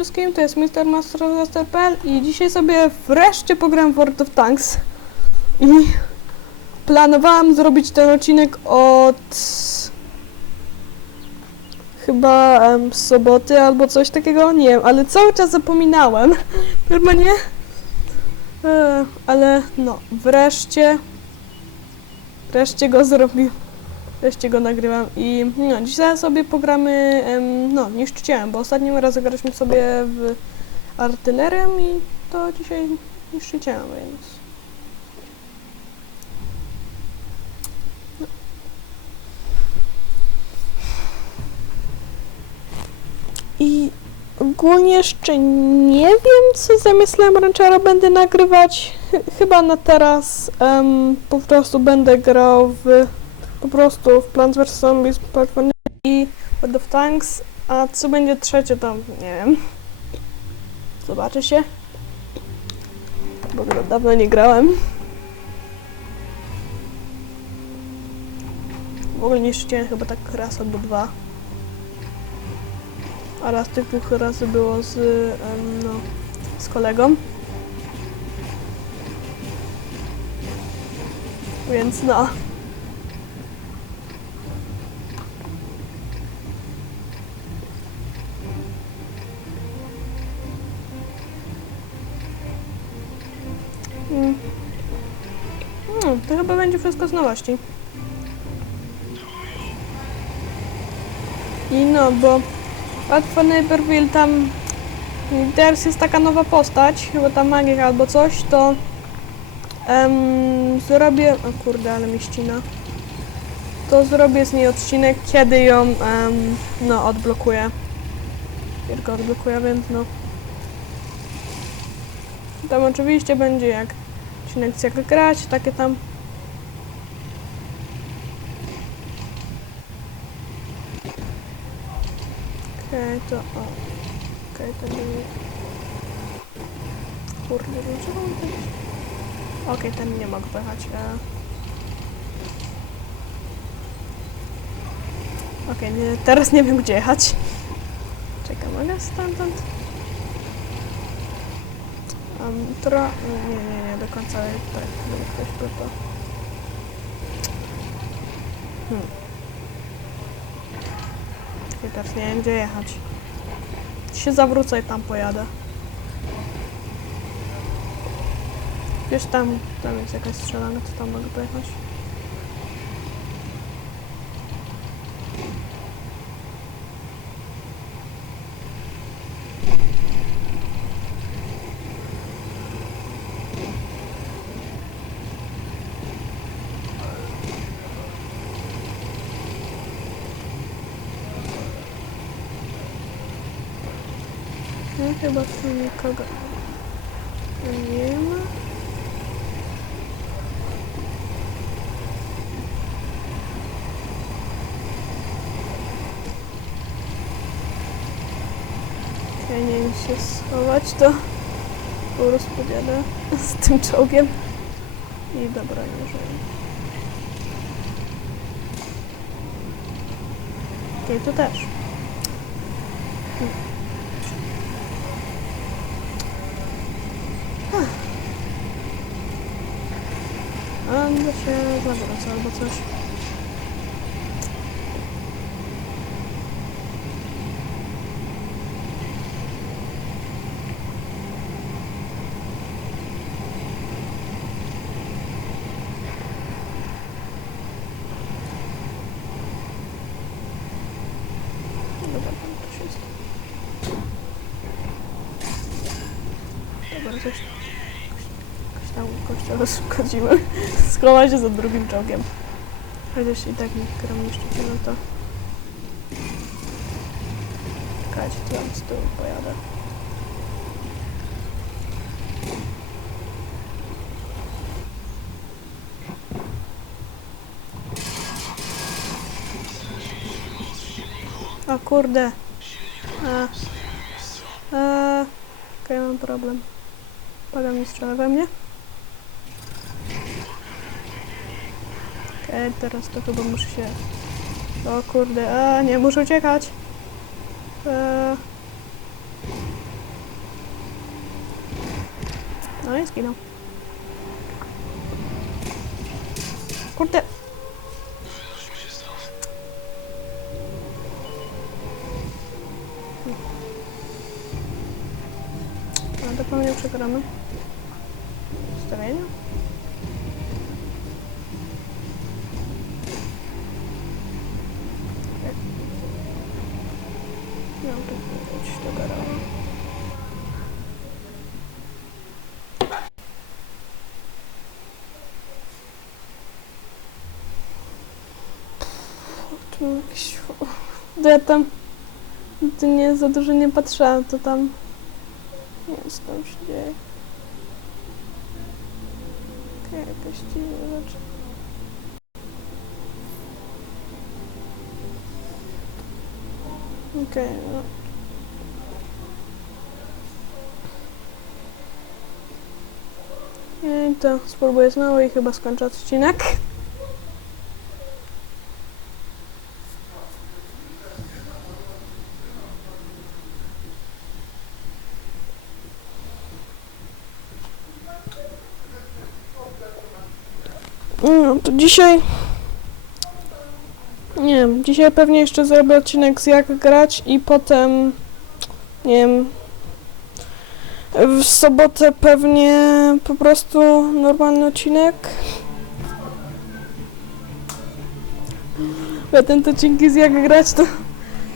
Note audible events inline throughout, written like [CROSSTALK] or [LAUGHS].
wszystkim, to jest Mr. Master.pl i dzisiaj sobie wreszcie pogram w World of Tanks i planowałam zrobić ten odcinek od chyba em, soboty albo coś takiego, nie wiem, ale cały czas zapominałem, [LAUGHS] chyba nie, ale no, wreszcie wreszcie go zrobił Wreszcie go nagrywam i no, dzisiaj sobie pogramy, em, no, niszczycielem, bo ostatnim razem graliśmy sobie w artylerem i to dzisiaj niszczycielem, więc... I ogólnie jeszcze nie wiem, co zamysłem Ranchera będę nagrywać. Chy- Chyba na teraz po prostu będę grał w po prostu w Plants vs Zombies 1 i World of Tanks, a co będzie trzecie tam, nie wiem. Zobaczy się. Bo go dawno nie grałem. W ogóle niszczyłem chyba tak raz albo dwa. A raz tych dwóch razy było z, no, z kolegą. Więc no. To chyba będzie wszystko z nowości. I no, bo Łatwo Neighborville tam teraz jest taka nowa postać, chyba tam magik albo coś, to em, zrobię... O kurde, ale mi ścina. To zrobię z niej odcinek, kiedy ją no, odblokuję. Go odblokuję, więc no. Tam oczywiście będzie jak odcinek jak grać, takie tam. Okej, to o. Okej, to nie. Kurde, dlaczego on tak... Okej, ten nie mogę pojechać. E... Okej, nie, teraz nie wiem gdzie jechać. Czekaj, mogę stamtąd? Um, tro... Nie, nie, nie, do końca tak, żeby ktoś by. Hmm. I teraz nie wiem, gdzie jechać. Się zawrócę i tam pojadę. Wiesz, tam, tam jest jakaś strzelana, to tam mogę pojechać. No chyba tu nikogo nie ma. Ja nie wiem się schować, to po prostu z tym czołgiem. I dobra, nie żyję. Okej, tu też. Będę się zawrócę albo coś. Dobra, coś jest. Dobra, coś Jakoś tam kościoła szkodzimy. [LAUGHS] Schować się za drugim czołgiem. Chociaż i tak nie gram niszczycielem, no to... Czekajcie, tu tam z tyłu pojadę. O kurde. A. A. Okej, mam problem. Pada mi strzela we mnie. E, teraz to chyba muszę się... O kurde, a nie, muszę uciekać. E. No i zginął. Kurde. A tak do pełni przegramy. Ustawienia? Jakiś... To ja tam... Tu nie za dużo nie patrzyłam, to tam... Nie wiem, co tam się dzieje. Okej, jakieś dziwne rzeczy. Okej, no. I to spróbuję znowu i chyba skończę odcinek. No to dzisiaj... Nie wiem, dzisiaj pewnie jeszcze zrobię odcinek z jak grać i potem... Nie wiem... W sobotę pewnie po prostu normalny odcinek. Bo ten odcinki z jak grać to,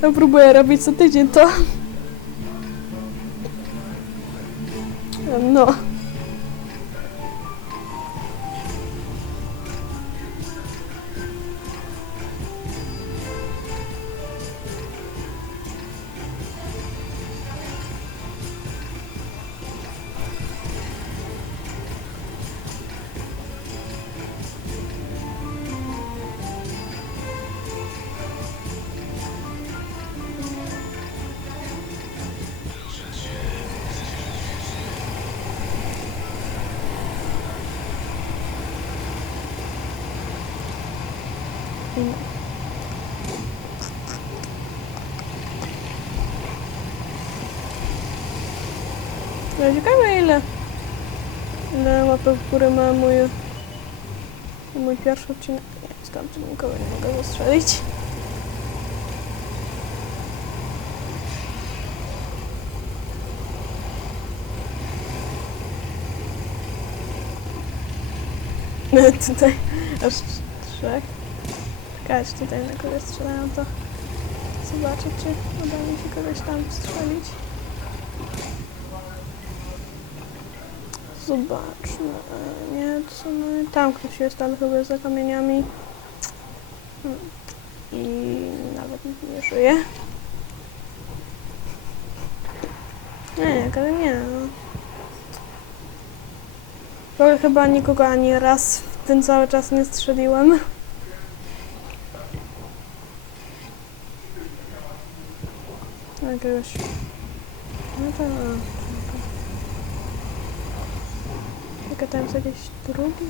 to próbuję robić co tydzień to. No. No ciekawe ile ile łapek w górę ma mój mój pierwszy odcinek. Nie, stamtąd nikogo nie mogę zastrzelić. [LAUGHS] tutaj aż trzech. Czekać tutaj na kogoś strzelają to zobaczyć czy uda mi się kogoś tam strzelić. Zobaczmy. e, Nie, są, no, tam ktoś jest, ale chyba za kamieniami. Hmm. I nawet nie żyje. Nie, nie, ale nie. No. Prawie chyba nikogo ani raz w ten cały czas nie strzeliłem. Jakiegoś... No to... Czekaj, tam jest jakiś drugi?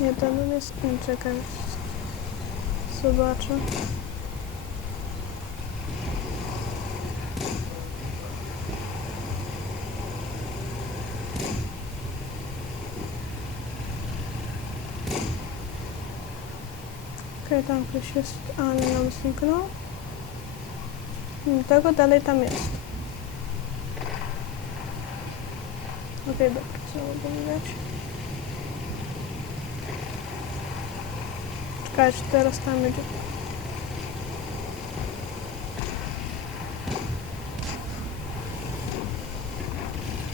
Nie, ten jest... Nie, czekaj. Zobaczę. Okej, tam ktoś jest, ale nam zniknął. Tego dalej tam jest. Okej, dobra, znowu go widać. Czekajcie, teraz tam będzie.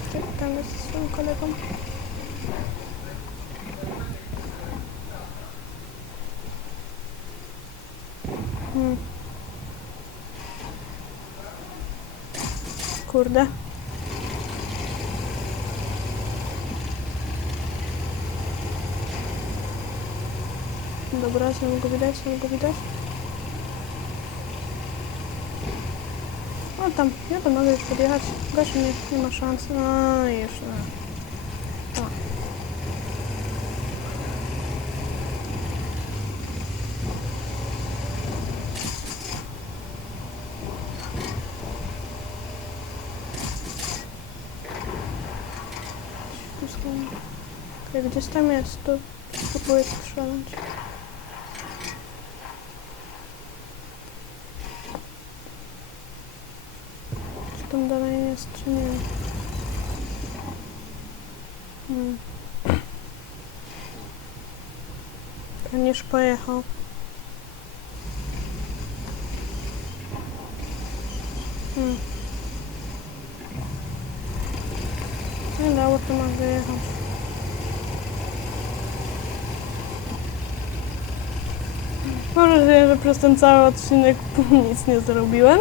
Okej, Tam jest z swoim kolegą. O tam, ja to mogę już podjechać. Gość nie, nie ma szans. No i już. No. O. Okej, gdzieś tam jest, to spróbuję strzelać. Tam dalej jest, czy nie? Hmm. Ten już pojechał. Hmm. Nie dało to ma wyjechać. Wrażenie, że przez ten cały odcinek [LAUGHS] nic nie zrobiłem.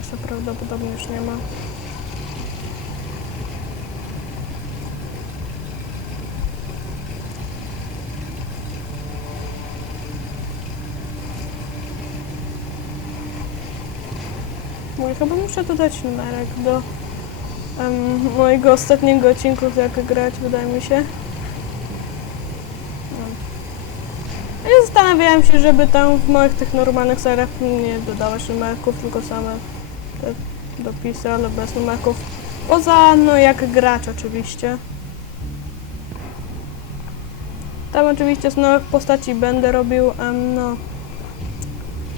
No, jeszcze prawdopodobnie już nie ma. Mój chyba muszę dodać numerek do em, mojego ostatniego odcinku, jak grać, wydaje mi się. No. Zastanawiałem się, żeby tam w moich tych normalnych seriach nie dodawać numerków, tylko same ale bez numerków. Poza, no jak gracz oczywiście. Tam oczywiście z nowych postaci będę robił, em, no,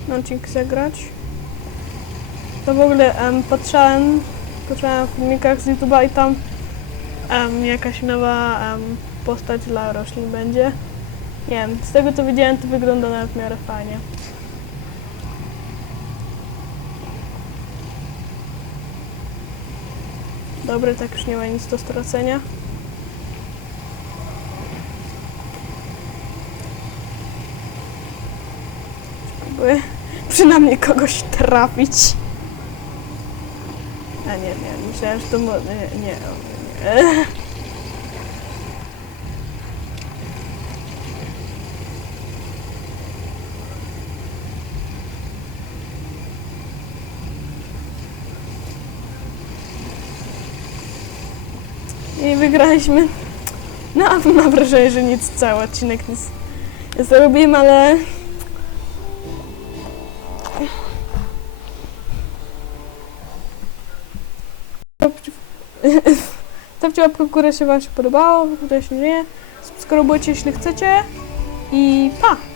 na odcinek zagrać. To w ogóle em, patrzałem, patrzałem w filmikach z YouTube'a i tam em, jakaś nowa em, postać dla roślin będzie. Nie wiem, z tego co widziałem to wygląda nawet w miarę fajnie. Dobry, tak już nie ma nic do stracenia. Spróbuję przynajmniej kogoś trafić. A nie, nie, myślałem, że to nie, nie, nie. I wygraliśmy. No, mam wrażenie, że nic, cały odcinek nie zrobiłem, ale Stawcie łapkę w górę, jeśli Wam się podobało, jeśli nie, subskrybujcie, jeśli chcecie i pa!